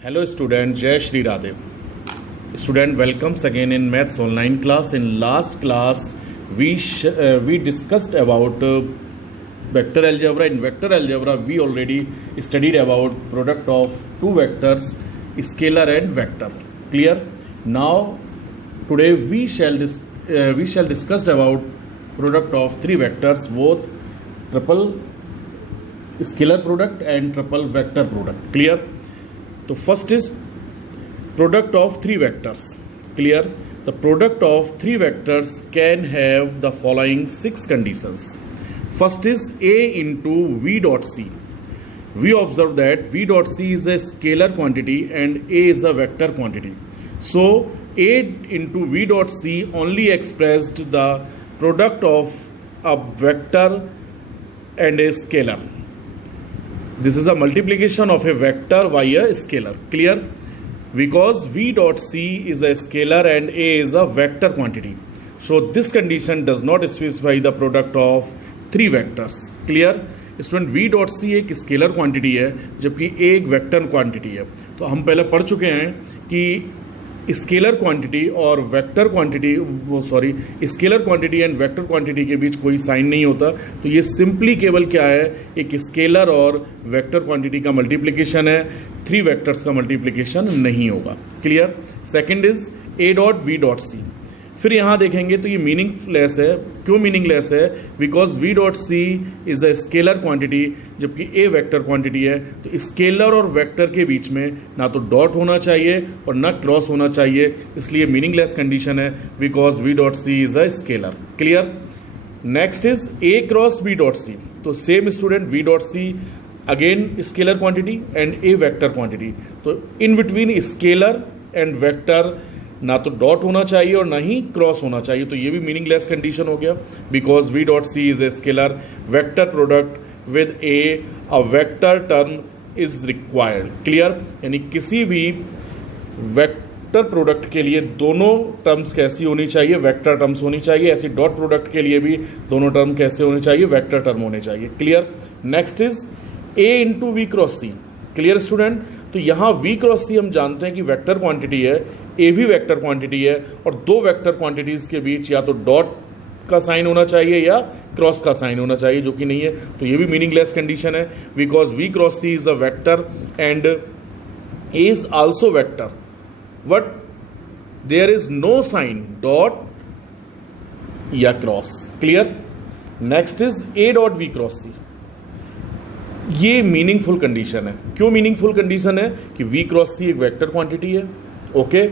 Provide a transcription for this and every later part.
Hello student, Jai Shri Radhe. Student, welcomes again in Maths online class. In last class, we discussed about vector algebra. In vector algebra, we already studied about product of two vectors, scalar and vector. Clear? Now, today we shall discuss about product of three vectors, both triple scalar product and triple vector product. Clear? So first is product of three vectors. Clear? The product of three vectors can have the following six conditions. First is A into V dot C. We observe that V dot C is a scalar quantity and A is a vector quantity. So A into V dot C only expressed the product of a vector and a scalar. This is a multiplication of a vector by a scalar. Clear? Because V dot C is a scalar and A is a vector quantity. So this condition does not specify the product of three vectors. Clear? Student V dot C एक scalar quantity है जबकि A एक vector quantity है. तो हम पहले पढ़ चुके हैं कि स्केलर क्वांटिटी और vector quantity scalar quantity and vector quantity के बीच कोई साइन नहीं होता. तो ये सिंपली केवल क्या है, एक स्केलर और वेक्टर क्वांटिटी का मल्टीप्लिकेशन है, थ्री वेक्टर्स का मल्टीप्लिकेशन नहीं होगा. Clear? Second is A dot V dot C. फिर यहाँ देखेंगे तो ये मीनिंगलेस है. क्यों मीनिंगलेस है? Because V dot C is a scalar quantity जबकि A वेक्टर क्वांटिटी है. तो स्केलर और वेक्टर के बीच में ना तो डॉट होना चाहिए और ना क्रॉस होना चाहिए, इसलिए मीनिंगलेस कंडीशन है because V dot C is a scalar. Clear? Next is A cross B dot C. तो same student V dot C again scalar quantity and A vector quantity. तो in between scalar and vector ना तो dot होना चाहिए और ना ही cross होना चाहिए. तो ये भी मीनिंगलेस कंडीशन हो गया because V dot C is a scalar vector product with a vector term is required. Clear? यानी किसी भी वेक्टर प्रोडक्ट के लिए दोनों टर्म्स कैसी होनी चाहिए, वेक्टर टर्म्स होनी चाहिए. ऐसी डॉट प्रोडक्ट के लिए भी दोनों टर्म कैसे होने चाहिए, वेक्टर टर्म होने चाहिए. Clear? Next is A into V cross C. Clear student? तो यहाँ V क्रॉस C हम जानते हैं कि वेक्टर क्वांटिटी है, A भी वेक्टर क्वांटिटी है और दो वेक्टर क्वांटिटीज़ के बीच या तो डॉट का साइन होना चाहिए या क्रॉस का साइन होना चाहिए, जो कि नहीं है. तो ये भी मीनिंगलेस कंडीशन है because V cross C is a vector and A is also vector but there is no sign dot या cross. Clear? Next is A dot V cross C. ये मीनिंगफुल कंडीशन है. क्यों meaningful condition है? कि V cross C एक vector quantity है, okay,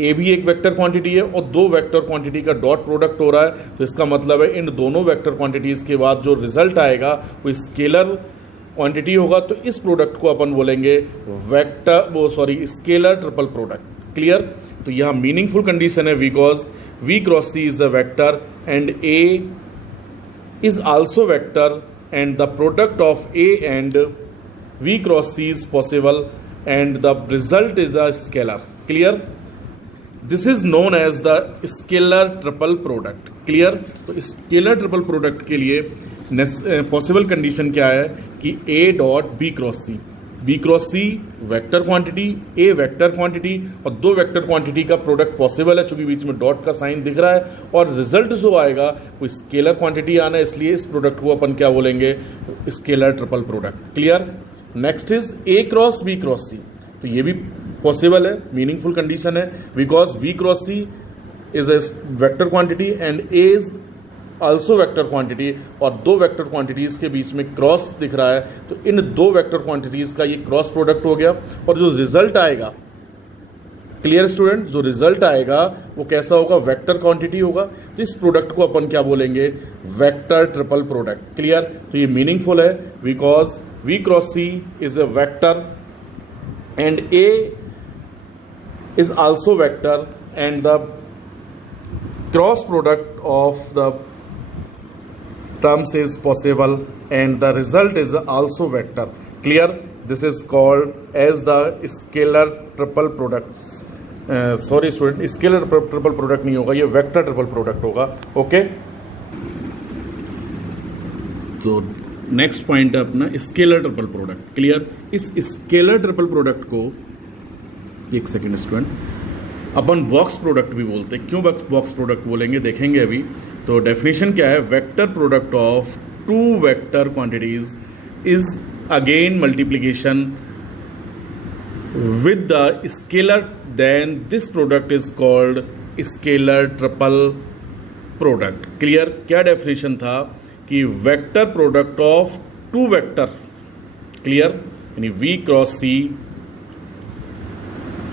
A भी एक वेक्टर क्वांटिटी है और दो वेक्टर क्वांटिटी का डॉट प्रोडक्ट हो रहा है. तो इसका मतलब है इन दोनों वेक्टर क्वांटिटीज़ के बाद जो रिजल्ट आएगा वो स्केलर क्वांटिटी होगा. तो इस प्रोडक्ट को अपन बोलेंगे स्केलर ट्रिपल प्रोडक्ट. क्लियर? तो यहाँ मीनिंगफुल कंडीशन है because V cross C is a vector and A is also vector and the product of A and V cross C is possible and the result is a scalar. Clear? This is known as the scalar triple product. Clear? तो scalar triple product के लिए possible condition क्या है कि A dot B cross C. B cross C vector quantity, A vector quantity और दो vector quantity का product possible है चूंकि बीच में डॉट का साइन दिख रहा है और रिजल्ट जो आएगा वो स्केलर क्वांटिटी आना है, इसलिए इस प्रोडक्ट को अपन क्या बोलेंगे, scalar triple product. Clear? Next is A cross B cross C. तो ये भी पॉसिबल है, मीनिंगफुल कंडीशन है because V cross C is a vector quantity and A is also vector quantity और दो वेक्टर क्वांटिटीज़ के बीच में क्रॉस दिख रहा है. तो इन दो वेक्टर क्वांटिटीज़ का ये क्रॉस प्रोडक्ट हो गया और जो रिजल्ट आएगा, क्लियर स्टूडेंट, जो रिजल्ट आएगा वो कैसा होगा, वेक्टर क्वांटिटी होगा. तो इस प्रोडक्ट को अपन क्या बोलेंगे, वेक्टर ट्रिपल प्रोडक्ट. क्लियर? तो ये मीनिंगफुल है because V cross C is a vector and A is also vector and the cross product of the terms is possible and the result is also vector. Clear? This is called as the scalar triple products. Sorry student, scalar triple product नहीं होगा, ये vector triple product होगा. Okay? तो next point है अपना scalar triple product. Clear? इस scalar triple product को एक सेकेंड स्टूडेंट, अपन बॉक्स प्रोडक्ट भी बोलते हैं। क्यों बॉक्स प्रोडक्ट बोलेंगे देखेंगे अभी। तो डेफिनेशन क्या है, vector product of two vector quantities is again multiplication with the scalar, then this product is called scalar triple product। Clear? क्या डेफिनेशन था कि vector product of two vector, clear, यानी v cross c,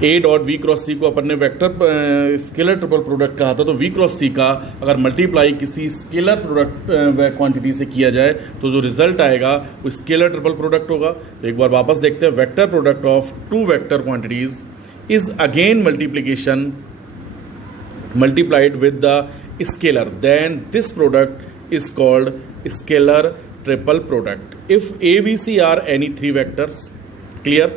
a dot v cross c को अपन ने vector scalar triple product कहा था। तो v क्रॉस सी का अगर मल्टीप्लाई किसी स्केलर प्रोडक्ट क्वांटिटी से किया जाए तो जो रिजल्ट आएगा वो स्केलर ट्रिपल प्रोडक्ट होगा। तो एक बार वापस देखते हैं, vector product of two vector quantities is again multiplication multiplied with the scalar, then this product is called scalar triple product. If a b c are any three vectors, clear,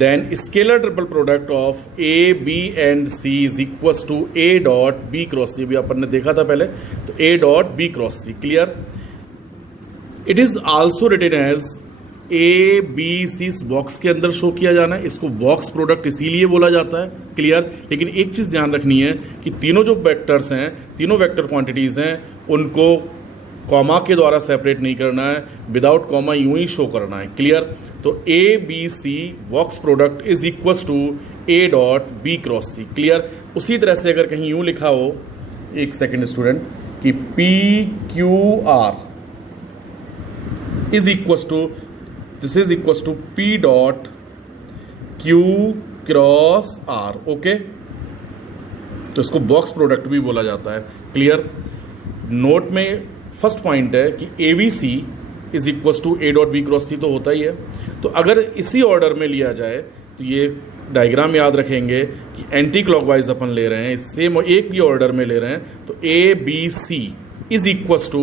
then scalar triple product of a b and c is equals to a dot b cross c। भी अपन ने देखा था पहले, तो a dot b cross c, clear. It is also written as a b c इस box के अंदर शो किया जाना है। इसको बॉक्स प्रोडक्ट इसीलिए बोला जाता है, क्लियर। लेकिन एक चीज ध्यान रखनी है कि तीनों जो वेक्टर्स हैं, तीनों वेक्टर क्वांटिटीज हैं, उनको कॉमा के द्वारा सेपरेट नहीं करना है, विदाउट कॉमा यूं ही शो करना है, क्लियर। तो A B C box product is equals to A dot B cross C, clear. उसी तरह से अगर कहीं यूं लिखा हो, एक सेकेंड स्टूडेंट, कि P Q R is equals to, this is equals to P dot Q cross R, okay. तो इसको बॉक्स प्रोडक्ट भी बोला जाता है, क्लियर। नोट में फर्स्ट पॉइंट है कि A B C is equals to A dot B cross c, तो होता ही है। तो अगर इसी ऑर्डर में लिया जाए तो ये डायग्राम याद रखेंगे कि एंटी क्लॉकवाइज अपन ले रहे हैं, सेम एक ही ऑर्डर में ले रहे हैं। तो A B C is equals to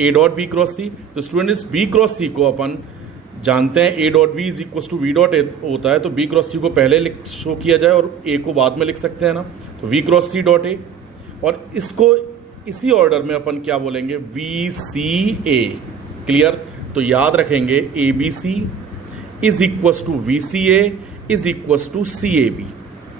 A dot B cross c. तो स्टूडेंट इस बी क्रॉस सी को अपन जानते हैं A dot V is equals to we dot A होता है। तो बी क्रॉस सी को पहले शो किया जाए और ए को बाद में लिख सकते हैं ना, तो V cross C dot A. और इसको इसी ऑर्डर में अपन क्या बोलेंगे, वी सी ए, क्लियर। तो याद रखेंगे A B C is equals to we C A is equals to C A B,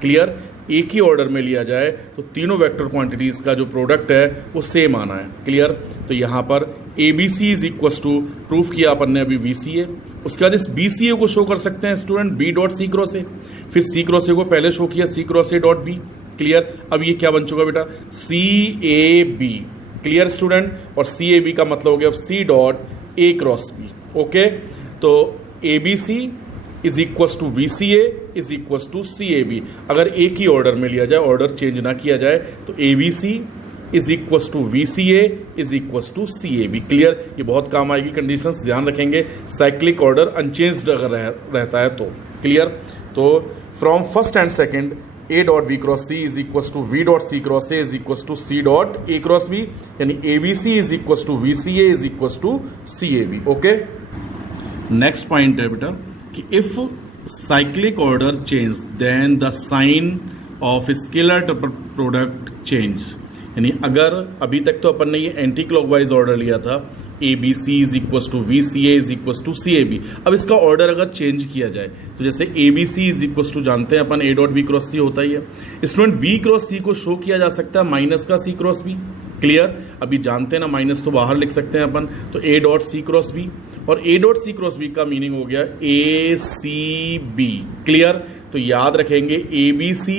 clear. एक ही ऑर्डर में लिया जाए तो तीनों वेक्टर क्वांटिटीज का जो प्रोडक्ट है वो सेम आना है, क्लियर। तो यहाँ पर A B C is equals to, proof किया अपन ने अभी वी सी ए। उसके बाद इस बी सी ए को शो कर सकते हैं student b dot c cross a, फिर सी क्रॉस ए को पहले शो किया c cross a dot b, clear. अब ये क्या बन चुका बेटा, c A B, clear student. और सी ए बी का मतलब हो गया अब c dot a cross b, okay. तो A B C is equals to we C A is equals to C A b. अगर एक ही ऑर्डर में लिया जाए, ऑर्डर चेंज ना किया जाए, तो A B C is equals to we C A is equals to C A B, clear. ये बहुत काम आएगी, कंडीशंस ध्यान रखेंगे। साइक्लिक ऑर्डर अनचेंज्ड अगर रहता है तो, क्लियर। तो from first and second a dot we cross c is equals to we dot c cross a is equals to c dot a cross b, यानी A B C is equals to we C A is equals to C A b, okay. Next point है बेटा कि if cyclic order change then the sign of scalar product change. यानी अगर अभी तक तो अपन ने ये एंटी क्लॉकवाइज ऑर्डर लिया था, A B C is equals to we C A is equals to C A B. अब इसका ऑर्डर अगर चेंज किया जाए तो जैसे A B C is equals to जानते हैं अपन A dot we cross C होता ही है। स्टूडेंट वी क्रॉस सी को शो किया जा सकता है माइनस का सी क्रॉस बी, क्लियर। अभी जानते हैं ना, माइनस तो बाहर लिख सकते हैं अपन, तो ए डॉट सी क्रॉस बी। और a dot c cross B का मीनिंग हो गया ए सी बी, क्लियर। तो याद रखेंगे A B C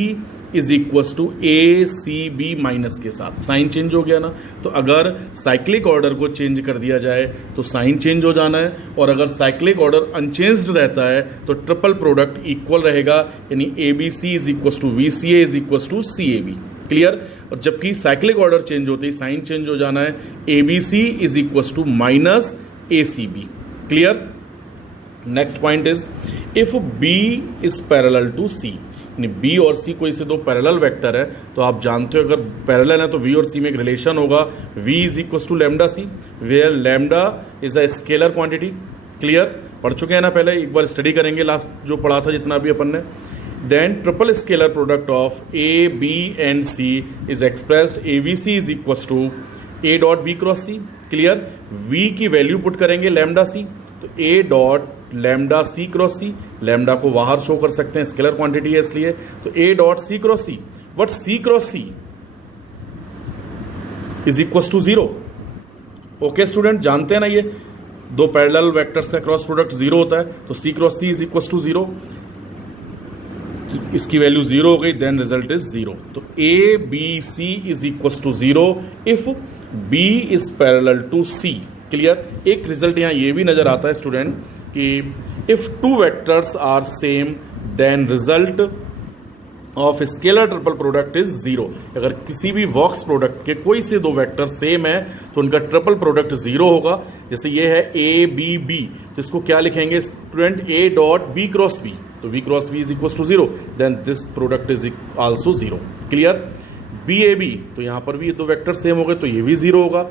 is equals to a c b minus के साथ, साइन चेंज हो गया ना। तो अगर साइक्लिक ऑर्डर को चेंज कर दिया जाए तो साइन चेंज हो जाना है, और अगर साइक्लिक ऑर्डर अनचेंज्ड रहता है तो ट्रिपल प्रोडक्ट इक्वल रहेगा, यानी A B C is equals to we C A is equals to C A B, clear. और जबकि साइक्लिक ऑर्डर चेंज होते ही साइन चेंज हो जाना है, a B C is equals to minus a c b, clear. Next point is if B is parallel to c, यानी b और सी कोई से दो पैरेलल वेक्टर है, तो आप जानते हो अगर पैरेलल है तो वी और सी में एक रिलेशन होगा, V is equals to lambda C, where lambda is a scalar quantity, clear. पढ़ चुके हैं ना पहले, एक बार स्टडी करेंगे लास्ट जो पढ़ा था जितना भी अपन ने। Then triple scalar product of A B and C is expressed A V C is equals to A dot we cross C, clear. V की वैल्यू पुट करेंगे लैम्डा सी, तो ए dot lambda C cross C, lambda को बाहर show कर सकते हैं, scalar quantity है इसलिए, तो ए dot c cross c, but c cross c is equal to 0। Okay student, जानते हैं ना ये दो पैरेलल वेक्टर्स का क्रॉस प्रोडक्ट 0 होता है, तो c cross c is equal to 0, इसकी वैल्यू 0 हो गई, देन रिजल्ट इज 0। तो A B C is equal to 0 if B is parallel to C. Clear. एक रिजल्ट यहाँ ये भी नजर आता है स्टूडेंट कि if two vectors are same then result of scalar triple product is 0। अगर किसी भी वॉक्स प्रोडक्ट के कोई से दो वेक्टर सेम है तो उनका ट्रिपल प्रोडक्ट 0 होगा। जैसे ये है ए बी बी, तो इसको क्या लिखेंगे student, A dot B cross B, तो v cross b is equal to 0, then this product is also 0। Clear. B A B, तो यहाँ पर भी दो वेक्टर सेम हो गए तो ये भी 0 होगा।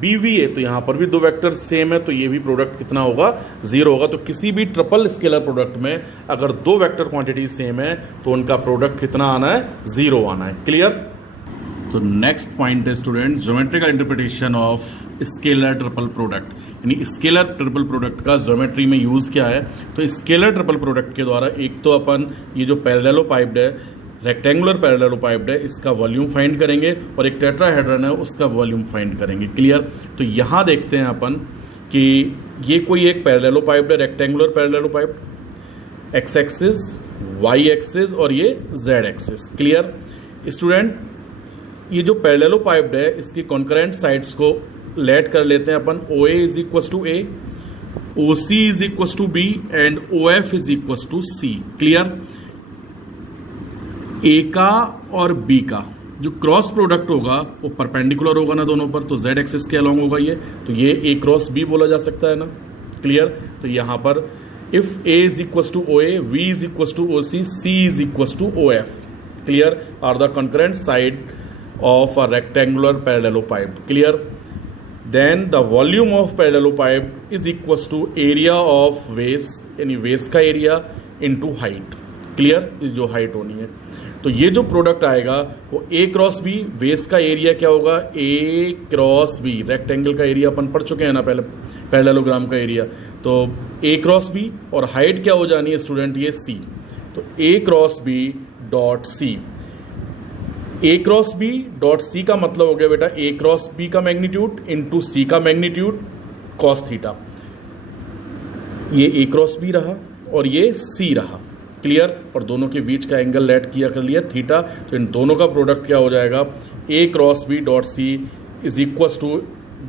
बी वी ए, तो यहाँ पर भी दो वेक्टर सेम है तो ये भी प्रोडक्ट कितना होगा, 0 होगा। तो किसी भी ट्रिपल स्केलर प्रोडक्ट में अगर दो वेक्टर क्वांटिटी सेम है तो उनका प्रोडक्ट कितना आना है, 0 आना है। क्लियर। तो नेक्स्ट पॉइंट है student geometrical interpretation of scalar triple product, यानी स्केलर ट्रिपल प्रोडक्ट का ज्योमेट्री में यूज़ क्या है। तो स्केलर ट्रिपल प्रोडक्ट के द्वारा एक तो अपन ये जो पैरेललोपाइप्ड है, रेक्टेंगुलर पैरेललोपाइप्ड है, इसका वॉल्यूम फाइंड करेंगे, और एक टेट्राहेड्रन है उसका वॉल्यूम फाइंड करेंगे। क्लियर। तो यहाँ देखते हैं अपन कि ये कोई एक पैरेललोपाइप्ड है, rectangular parallelopiped, X axis, Y axis और ये जेड एक्सिस। Clear student. ये जो पैरेललोपाइप्ड है इसकी कॉन्करेंट साइड्स को लेट कर लेते हैं अपन, o A is equal to A, o C is equal to b and o f is equal to C. Clear. A का और बी का जो क्रॉस प्रोडक्ट होगा वो परपेंडिकुलर होगा ना दोनों पर, तो जेड एक्सिस के अलॉन्ग होगा ये, तो ये ए क्रॉस बी बोला जा सकता है ना। क्लियर। तो यहाँ पर if A is equal to O A, V is equal to O C, C is equal to O F, clear, are the concurrent side of a rectangular parallelopipe. Clear. Then the volume of parallelopipe is equals to area of base, यानी base का area into height. Clear. इस जो height होनी है, तो ये जो product आएगा वो a क्रॉस b, बेस का एरिया क्या होगा, a क्रॉस b, रेक्टेंगल का एरिया अपन पढ़ चुके हैं ना पहले, पैरेललोग्राम का एरिया, तो a क्रॉस b और हाइट क्या हो जानी है स्टूडेंट, ये c, तो a cross b dot c, A cross B dot C का मतलब हो गया बेटा ए क्रॉस बी का मैग्नीट्यूड इंटू सी का मैग्नीट्यूड कॉस थीटा। ये ए क्रॉस बी रहा और ये सी रहा। क्लियर। और दोनों के बीच का एंगल लेट किया कर लिया थीटा, तो इन दोनों का प्रोडक्ट क्या हो जाएगा, a cross B dot c is equal to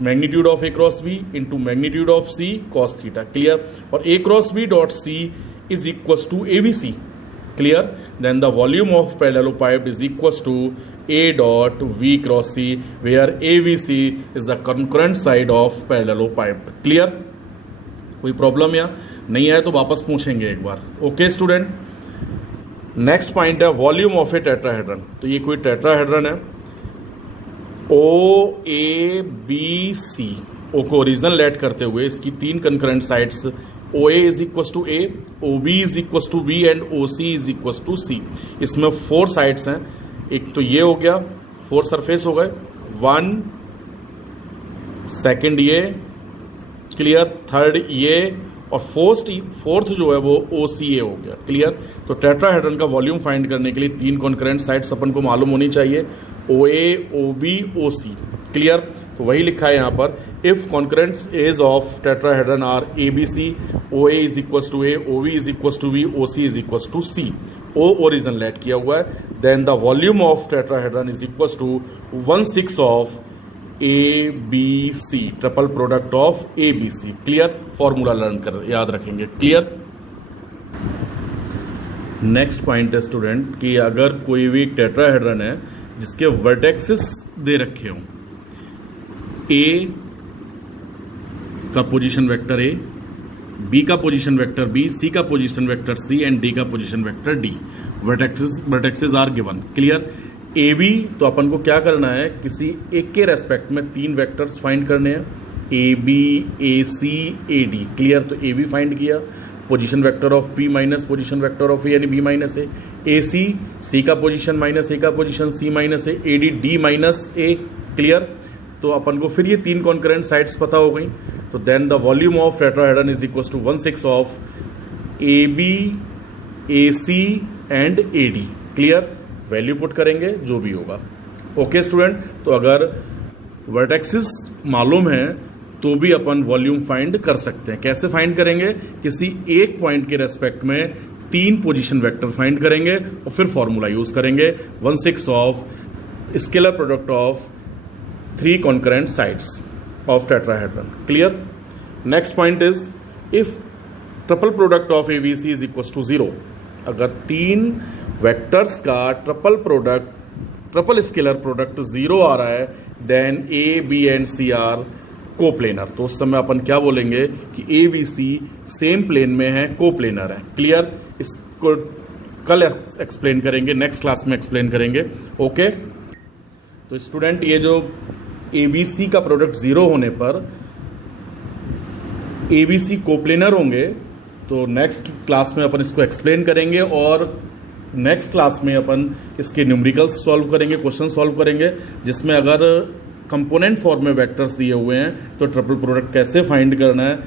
magnitude of a cross b into magnitude of c cos theta. Clear. और a cross B dot c is equal to a B c. Clear. Then the volume of parallelopipe is equals to A dot V cross C, where AVC is the concurrent side of parallelopipe. Clear. कोई problem या नहीं आए तो वापस पूछेंगे एक बार। Okay student. Next point है वॉल्यूम ऑफ ए टेट्राहेड्रन। तो ये कोई टेट्राहेड्रन है, ओ ए बी सी, ओ को ओरिजिनल लेट करते हुए इसकी तीन concurrent sides o A is equal to A, O B is equal to b and o C is equal to c. इसमें 4 साइड्स हैं, एक तो ये हो गया, 4 सरफेस हो गए, 1 सेकंड ये, क्लियर, थर्ड ये, और फोर्थ जो है वो ओ सी ए हो गया। क्लियर। तो टेट्राहेड्रन का वॉल्यूम फाइंड करने के लिए तीन कॉन्करेंट साइड्स अपन को मालूम होनी चाहिए, ओ ए, ओ बी, ओ सी। क्लियर। तो वही लिखा है यहाँ पर, if concurrent edge of tetrahedron are A B C, O A is equal to A, O B is equal to B, O C is equal to C, O origin let किया हुआ है, then the volume of tetrahedron is equal to 1/6 of A B C, triple product of A B C. Clear. Formula learn कर याद रखेंगे। Clear. Next point है student कि अगर कोई भी टेट्राहेड्रन है जिसके वर्टेक्सेस दे रखे हों, ए का पोजीशन वेक्टर ए, बी का पोजीशन वेक्टर बी, सी का position vector C and D का position vector D, vertexes are given. Clear. A B, तो अपन को क्या करना है, किसी एक के रेस्पेक्ट में 3 वेक्टर्स फाइंड करने हैं, a b, a c, a d. Clear. तो ए बी फाइंड किया, position vector of p minus position vector of a यानी बी माइनस ए सी, सी का पोजीशन माइनस ए का position C minus A D, D minus A. Clear. तो अपन को फिर ये 3 कॉन्करेंट साइड्स पता हो गई, तो then the volume of tetrahedron is equal to 1/6 of AB, AC and AD। Clear? Value put करेंगे जो भी होगा। ओके स्टूडेंट, तो अगर वर्टेक्सिस मालूम है तो भी अपन वॉल्यूम फाइंड कर सकते हैं। कैसे फाइंड करेंगे? किसी एक पॉइंट के रेस्पेक्ट में 3 पोजीशन वेक्टर फाइंड करेंगे और फिर फॉर्मूला यूज करेंगे 1/6 of scalar product of 3 concurrent sides of tetrahedron. Clear? Next point is if triple product of ABC is equal to 0। अगर 3 वेक्टर्स का ट्रिपल स्केलर प्रोडक्ट 0 आ रहा है then A, B and C are coplanar. तो उस समय अपन क्या बोलेंगे कि ABC सेम प्लेन में है, कोप्लेनर है। क्लियर? इसको कल एक्सप्लेन करेंगे, नेक्स्ट क्लास में एक्सप्लेन करेंगे। ओके, तो स्टूडेंट ये जो ABC का प्रोडक्ट 0 होने पर ABC कोप्लेनर होंगे, तो नेक्स्ट क्लास में अपन इसको एक्सप्लेन करेंगे और नेक्स्ट क्लास में अपन इसके न्यूमेरिकल्स सॉल्व करेंगे, क्वेश्चन सॉल्व करेंगे, जिसमें अगर कंपोनेंट फॉर्म में वेक्टर्स दिए हुए हैं तो ट्रिपल प्रोडक्ट कैसे फाइंड करना है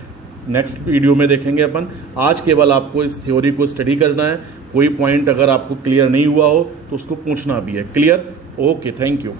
नेक्स्ट वीडियो में देखेंगे अपन। आज केवल आपको इस थ्योरी को स्टडी करना है। कोई पॉइंट अगर आपको क्लियर नहीं हुआ हो तो उसको पूछना भी है। क्लियर? Okay, thank you.